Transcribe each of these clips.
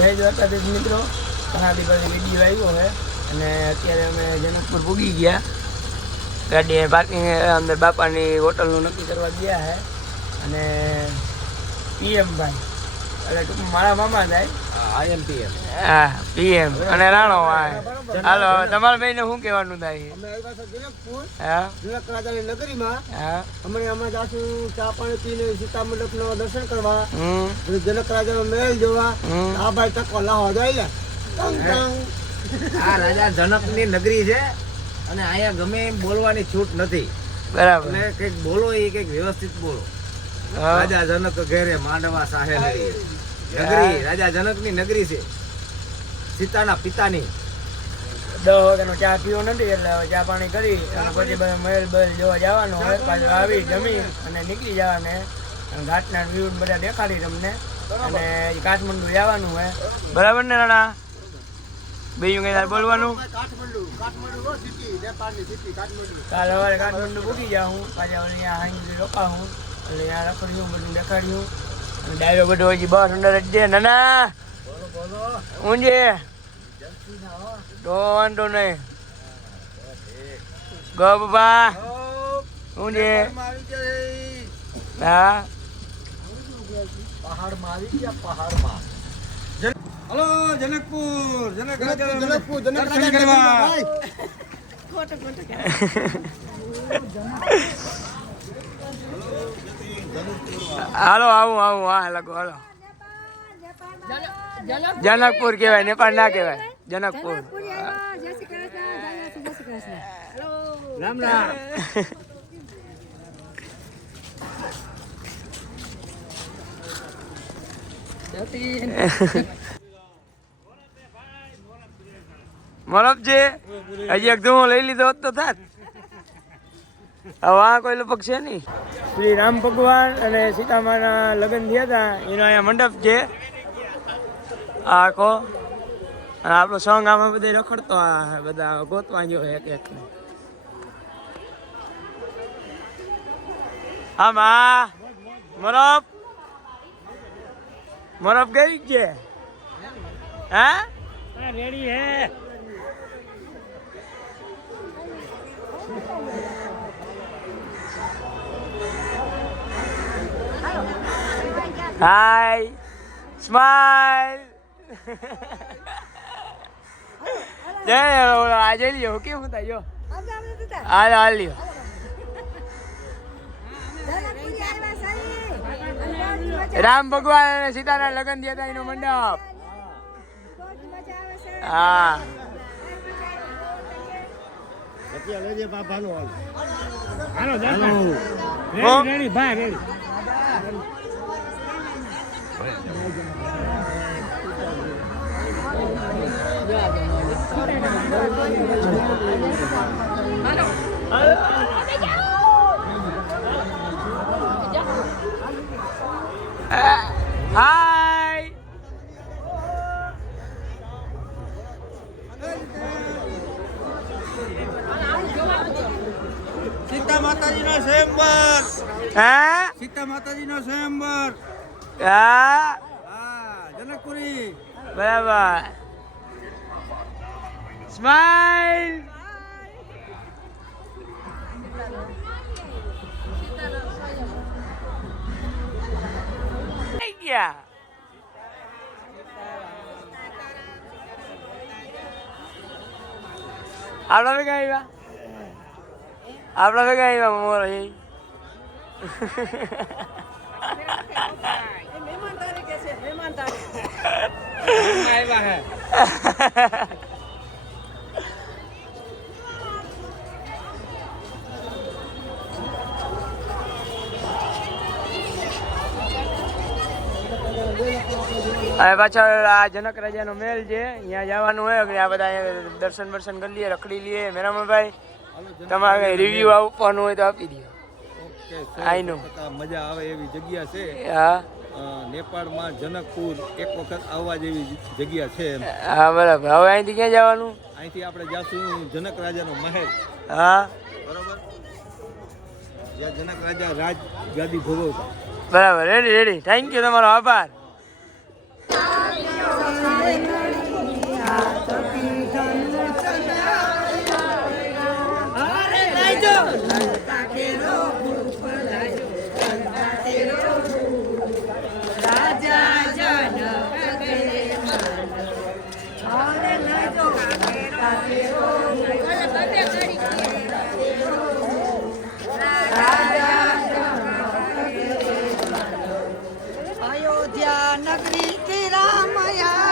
જય દ્વારકાધીશ મિત્રો, ઘણા દિવસ વિડીયો આવ્યો છે અને અત્યારે અમે જનકપુર પૂગી ગયા. ગાડી પાર્કિંગ અંદર બાપાની હોટલનું નક્કી કરવા ગયા છે અને પીએમ ભાઈ એટલે ટૂંકમાં મારા મામા થાય પીએમ અને રાણો હાલો તમારા ભાઈને શું કહેવાનું થાય? જનક રાજાની નગરીમાં અમે જાશું ચા પાણી પીને સીતા મંડપનો દર્શન કરવા, જનક રાજાનો મહેલ જોવા. આ ભાઈ ટકો લાવો જાય આ રાજા જનકની નગરી છે અને અહીંયા ગમે એમ બોલવાની છૂટ નથી. બરાબર, એટલે કંઈક બોલો એ કંઈક વ્યવસ્થિત બોલો. રાજા જનક ઘેરે માંડવા સાહે નગરી, રાજા જનકની નગરી છે, સીતાના પિતાની. 10 વાગ્યાનો ચા પીવો નથી એટલે ચા પાણી કરી અને પછી બધા મહેલ બહેલ જોવા જવાનું હોય. પાછું આવી જમી અને નીકળી જવાને ઘાટના વ્યૂ બધા દેખાડી તમને અને કાઠમંડુ જવાનું હોય. બરાબર ને રાણા? બીજું કઈ બોલવાનું? કાલ સવારે કાઠમંડુ પૂકી જાઉં, પાછા અહીંયા હાઈ રોકાવું એટલે અહીંયા રખડ્યું બધું દેખાડ્યું અને ડાયરો બધો હજી બસ અંદર જ છે. નાના હું છે તો વાંધો નહીં. ગો બાબા હું છે હા પહાડમાં આવી ગયા. પહાડમાં હલો જનકપુર, જનકપુર દર્શન કરવા. હાલો આવું હા લગો હાલો. જનકપુર કહેવાય, નેપાળ ના કહેવાય, જનકપુર. રામ રામ. મરબ છે હજી એક ધુઓ લઈ લીધો હોત તો થાત. હવે આ કોઈ લપક છે નહીં. શ્રી રામ ભગવાન અને સીતામાના લગ્ન થયા હતા એનો અહીંયા મંડપ છે આખો. અને આપણો સોંગ આમાં બધા રખડતો બધા ગોતવા ગયો એક એક. આમાં મરબ ગઈ છે હા રેડી હે. હાય સ્માઈલ. જય આજે લ્યો કેવું થાય જો હાલ લ્યો. રામ ભગવાન અને સીતાના લગ્ન થયા હતા એનો મંડપ. હા હાય સીતા માતાજીનો સ્વયંવર. હા સીતા માતાજીનો સ્વયંવર. હા જનકપુરી. બરાબર. સ્માઈલ. ગયા આપડા ભેગા આવ્યા, આપડા ભેગા આવ્યા મોર હવે પાછળ આ જનક રાજાનો મહેલ છે, અહીંયા જવાનું હોય. આ બધા દર્શન બર્શન કરી લઈએ, રખડી લઈએ. મેરામભાઈ તમારે રિવ્યુ આપવાનું હોય તો આપી દો. આઈ નો મજા આવે એવી જગ્યા છે. હા નેપાળમાં જનકપુર એક વખત આવવા જેવી જગ્યા છે. હા બરાબર. હવે અહીંથી ક્યાં જવાનું? અહીંથી આપણે જાશું જનક રાજાનો મહેલ. હા બરાબર, જ્યાં જનક રાજા રાજ ગાદી ભોગવતા. બરાબર. Ready ready. થેન્ક યુ, તમારો આભાર. અયોધ્યા નગરી શ્રી રામ આવ્યા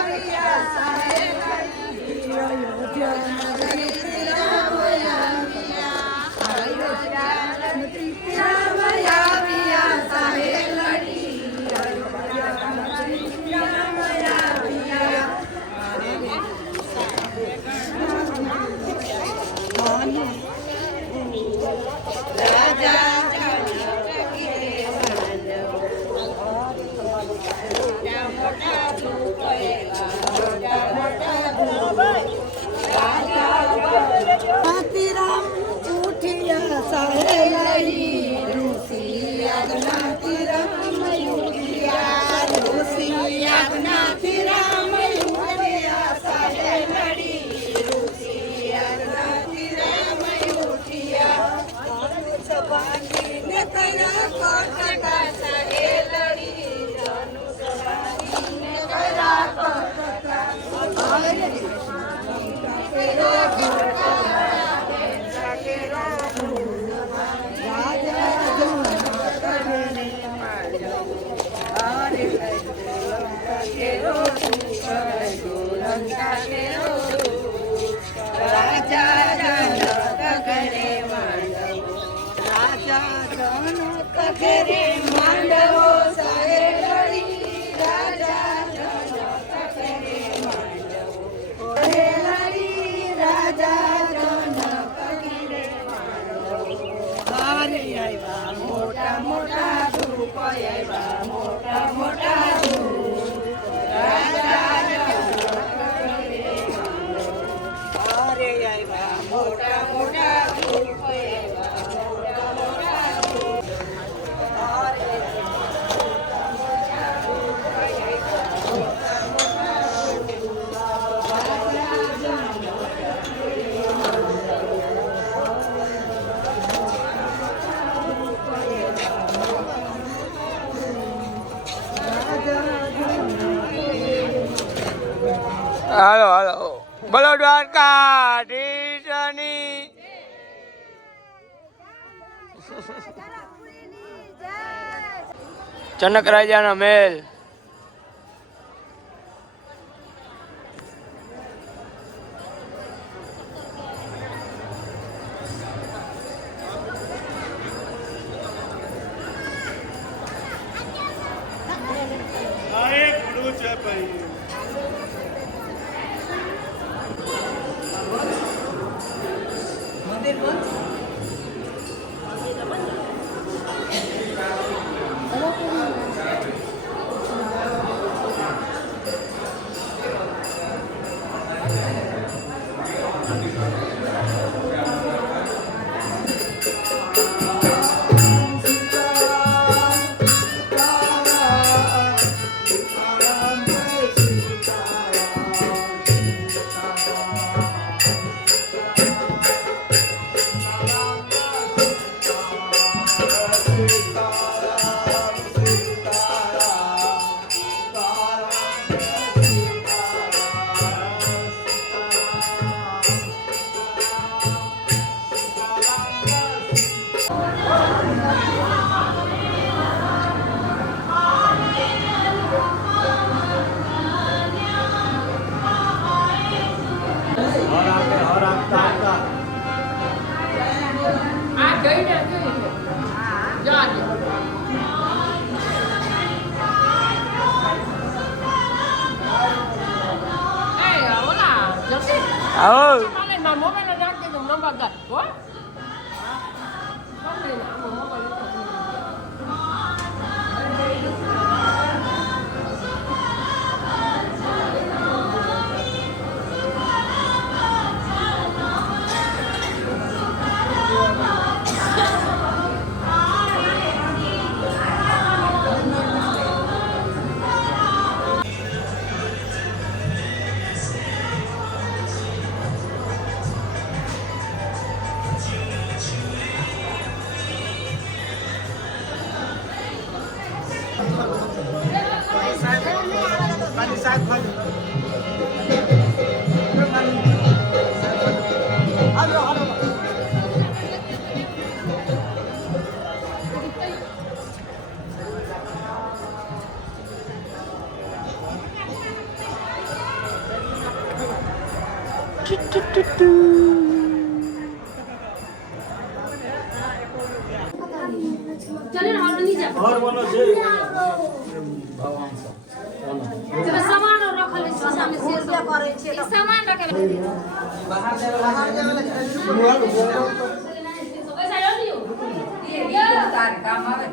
અયોધ્યા નગરી શ્રી રામ આવ્યા અયોધ્યા નગરી શ્રી રામ આવ્યા સાહે લડી અયોધ્યા નગરી શ્રી રામ આવ્યા રાજા રામ ઉઠિયા સાહેલી ઋષિ આજ્ઞાથી રામ ઉઠિયા ઋષિ આજ્ઞાથી રામ ઉઠિયા સાહેલી ઋષિ આજ્ઞાથી રામ ઉઠિયા ધનુષ ભાંગીને કર્યા કોટકા સાહેલી ધનુષ ભાંગીને કર્યા કોટકા ઘરે માંડવો સાહે લડી રાજા જનક ઘરે માંડવો લડી રાજા જનક ઘરે માંડવો હારે આવ્યા મોટા મોટા ધૂપ આવ્યા મોટા મોટા ધૂપ રાજા જનક ઘરે માંડવો હારે આવ્યા મોટા મોટા ધૂપ આવ્યા મોટા મોટા હાલો હાલો બોલો દ્વારકાધીશની જનક રાજાનો મહેલ આવો સાહેબ ખાજો હાલો હાલો चले ना और नहीं जा जब सामान रखल है सामने से सब करे छे ई सामान रखे पैसा लो लियो ये तार काम आवे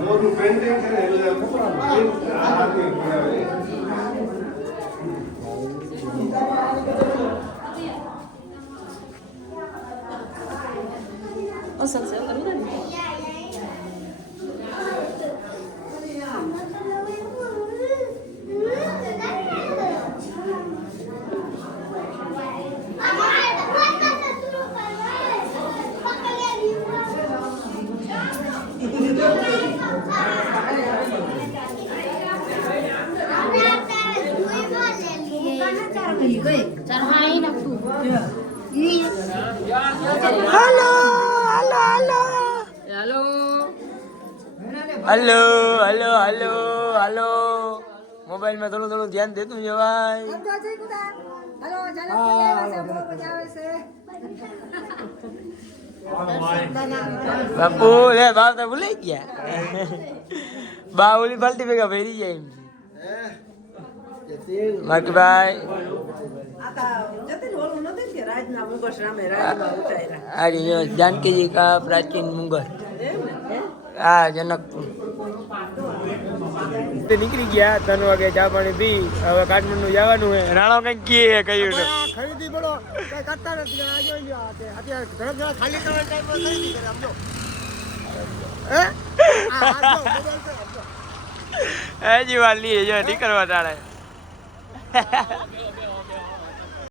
મોટું પેન્ટિંગ છે ને એટલે આરામથી બનાવે औसत से करू ना चार हाँ ही ना तू hello hello hello hello hello hello hello hello mobile में थोड़ा थोड़ा ध्यान दे तू भाई बापू रे बाप तो भूल गया बाहुली बाल्टी पे का भेरी जाए मार्क भाई अरे ये जानकी जी का प्राचीन मुंगर हाँ जनकपुर નીકળી ગયા 3 વાગે ચા પાણી પી હવે કાઠમંડુ જવાનું છે રાણો કઈ કે કહ્યું તો ખરીદી બોલો કઈ કરતા નથી આ જોઈ લ્યો અત્યારે ઘણા ઘણા ખાલી કરવા ટાઈમ પર ખરીદી કરે સમજો હે આ જો મોબાઈલ પર સમજો હજી વાર લીએ જો નીકળવા ટાળે